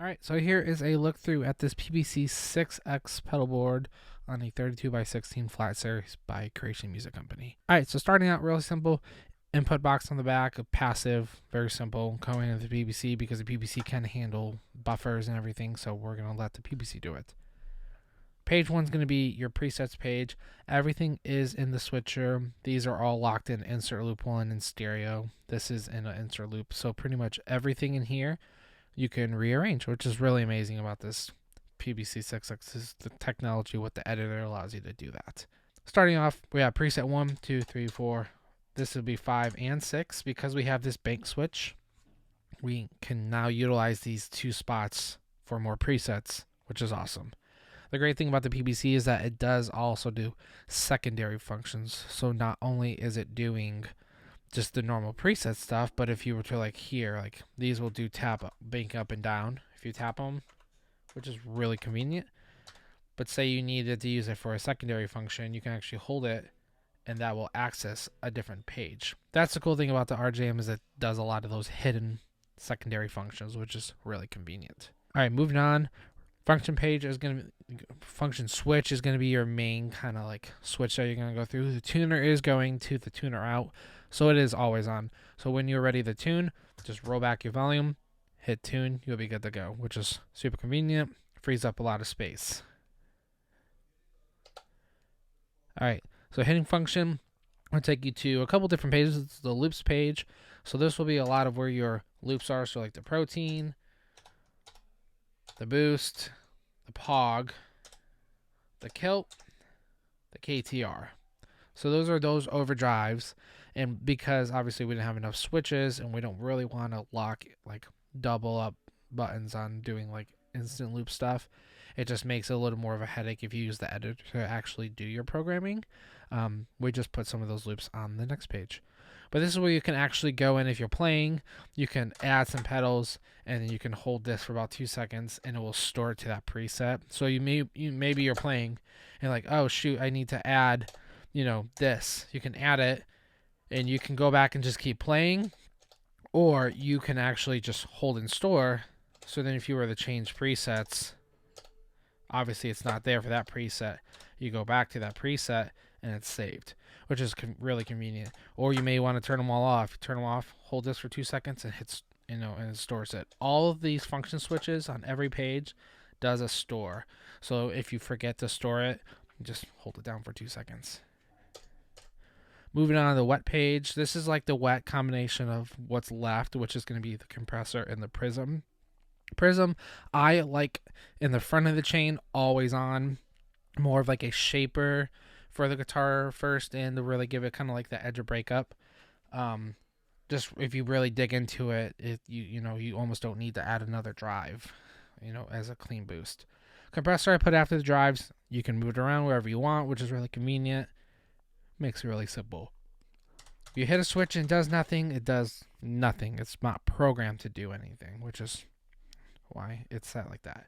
Alright, so here is a look through at this PBC 6X pedal board on a 32x16 Flat Series by Creation Music Company. Alright, so starting out really simple, input box on the back, a passive, very simple, going into the PBC because the PBC can handle buffers and everything, so we're going to let the PBC do it. Page 1 is going to be your presets page. Everything is in the switcher. These are all locked in insert loop 1 in stereo. This is in an insert loop, so pretty much everything in here you can rearrange, which is really amazing about this PBC 6X is the technology with the editor allows you to do that. Starting off, we have preset 1, 2, 3, 4. This will be 5 and 6. Because we have this bank switch, we can now utilize these two spots for more presets, which is awesome. The great thing about the PBC is that it does also do secondary functions. So not only is it doing just the normal preset stuff, but if you were to like here, like these will do tap bank up and down if you tap them, which is really convenient. But say you needed to use it for a secondary function, you can actually hold it and that will access a different page. That's the cool thing about the RJM is it does a lot of those hidden secondary functions, which is really convenient. All right, moving on. Function page is going to be, function switch is going to be your main kind of like switch that you're going to go through. The tuner is going to the tuner out, so it is always on. So when you're ready to tune, just roll back your volume, hit tune, you'll be good to go, which is super convenient, frees up a lot of space. All right, so hitting function will take you to a couple different pages. It's the loops page. So this will be a lot of where your loops are. So like the protein, the boost, the pog, the kilt, the KTR. So those are those overdrives. And because obviously we didn't have enough switches and we don't really want to lock like double up buttons on doing like instant loop stuff, it just makes it a little more of a headache if you use the editor to actually do your programming. We just put some of those loops on the next page. But this is where you can actually go in if you're playing. You can add some pedals, and then you can hold this for about 2 seconds, and it will store it to that preset. So maybe you're playing, and like, oh shoot, I need to add, this. You can add it, and you can go back and just keep playing, or you can actually just hold and store. So then, if you were to change presets, obviously it's not there for that preset. You go back to that preset, and it's saved, which is really convenient. Or you may want to turn them all off. Turn them off, hold this for 2 seconds, and hits, and it stores it. All of these function switches on every page does a store. So if you forget to store it, just hold it down for 2 seconds. Moving on to the wet page. This is like the wet combination of what's left, which is going to be the compressor and the prism. Prism, I like in the front of the chain, always on, more of like a shaper for the guitar first, and to really give it kind of like the edge of breakup. Just if you really dig into it, you almost don't need to add another drive, as a clean boost. Compressor I put after the drives. You can move it around wherever you want, which is really convenient. Makes it really simple. If you hit a switch and it does nothing, it does nothing. It's not programmed to do anything, which is why it's set like that.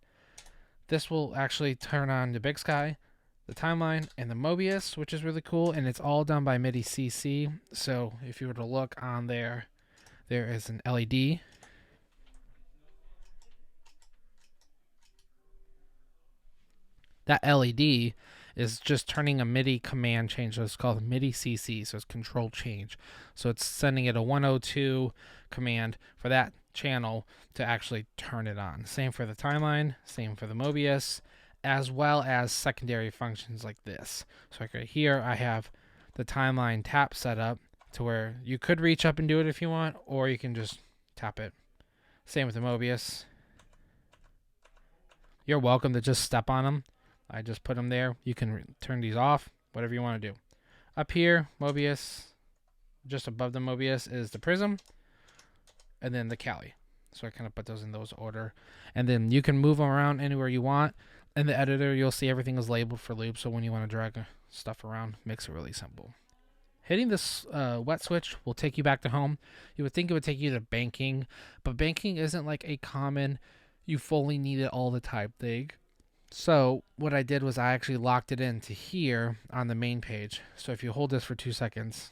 This will actually turn on the Big Sky, the timeline, and the Mobius, which is really cool, and it's all done by MIDI CC. So if you were to look on there, there is an LED. That LED is just turning a MIDI command change. So it's called MIDI CC, so it's control change. So it's sending it a 102 command for that channel to actually turn it on. Same for the timeline, same for the Mobius, as well as secondary functions like this. So like right here, I have the timeline tap set up to where you could reach up and do it if you want, or you can just tap it. Same with the Mobius. You're welcome to just step on them. I just put them there. You can turn these off, whatever you want to do. Up here, Mobius, just above the Mobius is the Prism, and then the Cali. So I kind of put those in those order. And then you can move them around anywhere you want. In the editor, you'll see everything is labeled for loop, so when you want to drag stuff around, makes it really simple. Hitting this wet switch will take you back to home. You would think it would take you to banking, but banking isn't like a common, you fully need it all the time thing. So what I did was I actually locked it into here on the main page. So if you hold this for 2 seconds,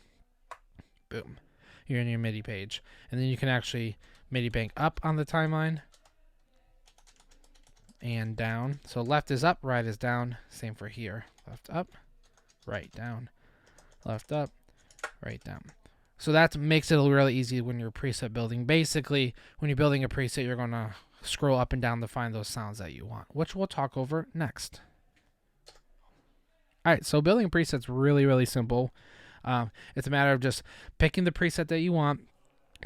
boom, you're in your MIDI page. And then you can actually MIDI bank up on the timeline and down. So left is up, right is down. Same for here. Left up, right down. Left up, right down. So that makes it really easy when you're preset building. Basically, when you're building a preset, you're going to scroll up and down to find those sounds that you want, which we'll talk over next. All right, so building a preset's really simple. It's a matter of just picking the preset that you want,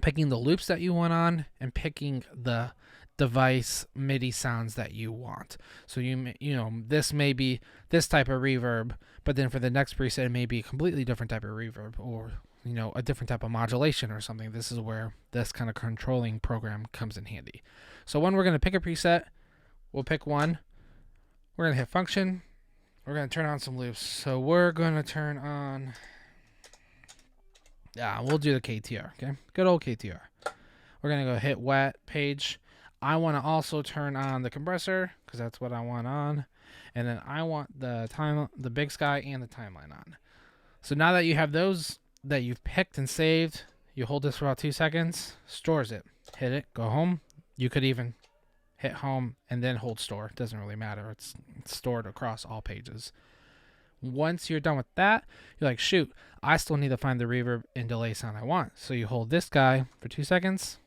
picking the loops that you want on, and picking the device MIDI sounds that you want. So you know, this may be this type of reverb, but then for the next preset it may be a completely different type of reverb, or you know, a different type of modulation or something. This is where this kind of controlling program comes in handy. So when we're going to pick a preset, we'll pick one. We're going to hit function. We're going to turn on some loops. So we're going to turn on, we'll do the KTR, okay? Good old KTR. We're going to go hit wet page. I want to also turn on the compressor because that's what I want on. And then I want the big sky and the timeline on. So now that you have those that you've picked and saved, you hold this for about 2 seconds, stores it. Hit it, go home. You could even hit home and then hold store. It doesn't really matter. It's stored across all pages. Once you're done with that, you're like, shoot, I still need to find the reverb and delay sound I want. So you hold this guy for 2 seconds.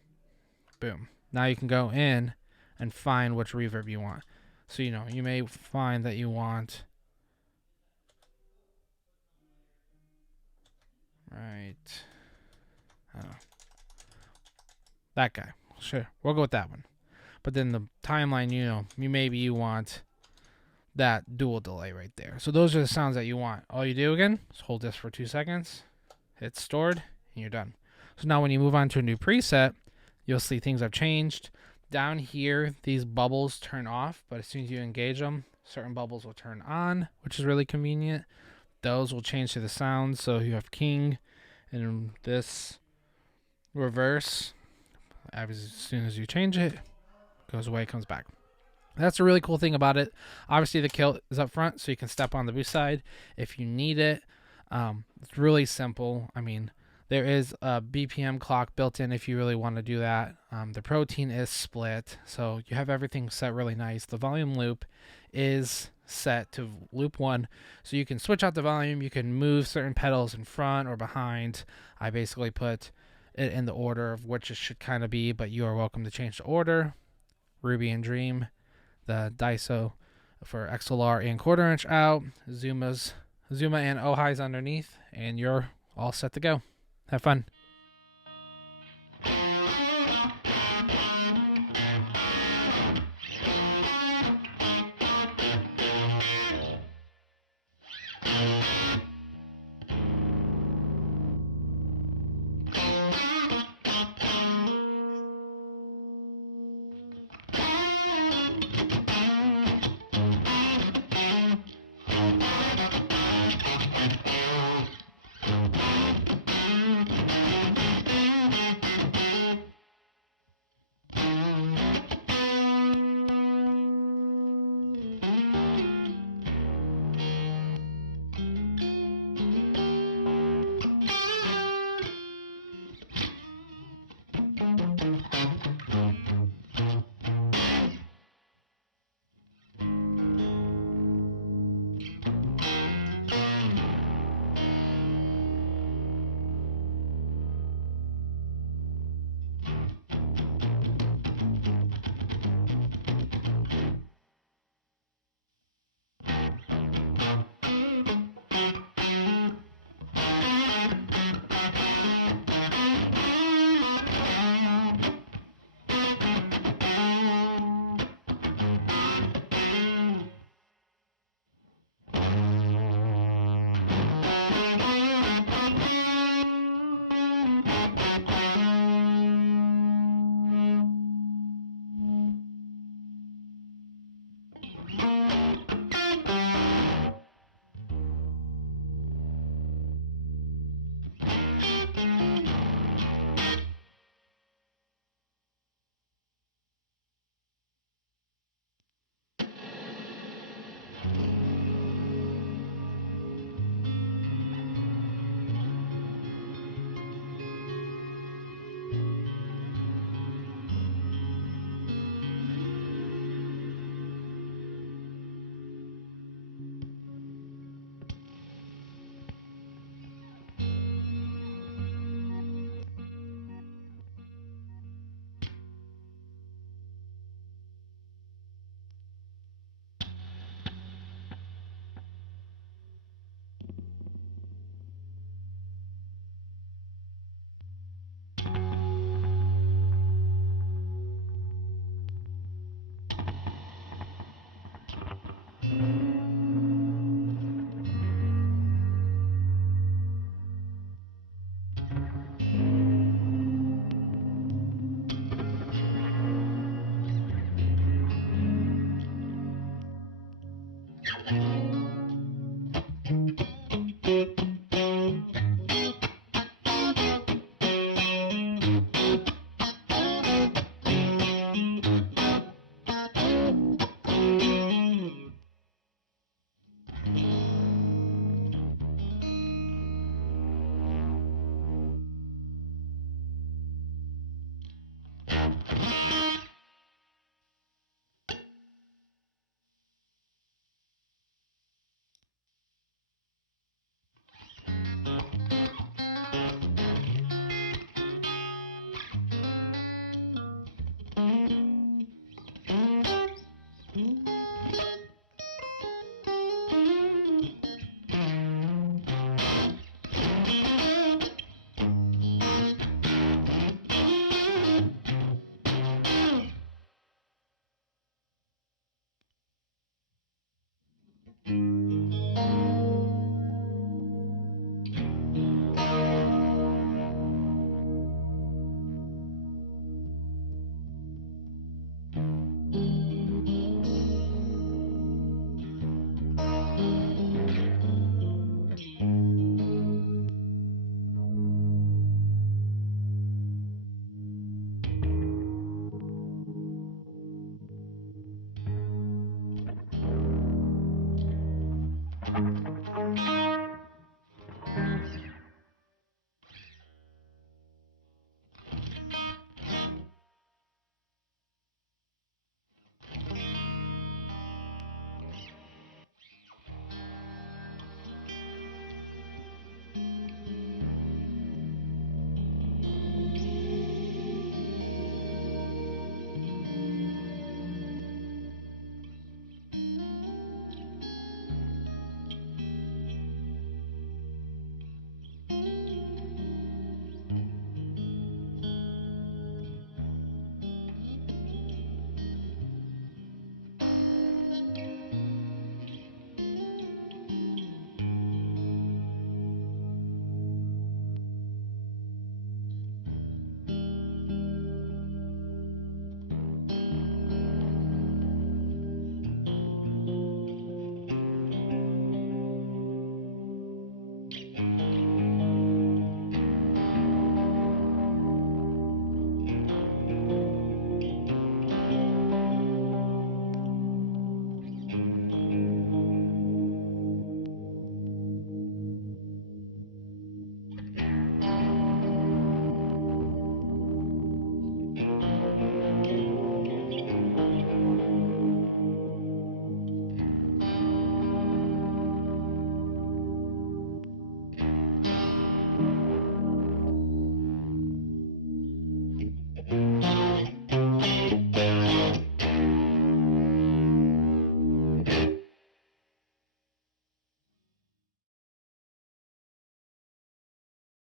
Boom. Now you can go in and find which reverb you want. So, you know, you may find that you want, right, I don't know, that guy. Sure, we'll go with that one. But then the timeline, you know, maybe you want that dual delay right there. So those are the sounds that you want. All you do again is hold this for 2 seconds, hit stored, and you're done. So now when you move on to a new preset, you'll see things have changed. Down here, these bubbles turn off, but as soon as you engage them, certain bubbles will turn on, which is really convenient. Those will change to the sounds. So you have king, and this reverse. As soon as you change it, goes away, comes back. That's a really cool thing about it. Obviously, the kill is up front, so you can step on the boost side if you need it. It's really simple. I mean, there is a BPM clock built in if you really want to do that. The protein is split, so you have everything set really nice. The volume loop is set to loop 1, so you can switch out the volume. You can move certain pedals in front or behind. I basically put it in the order of which it should kind of be, but you are welcome to change the order. Ruby and Dream, the DISO for XLR and 1/4 inch out, Zuma and oh-highs underneath, and you're all set to go. Have fun.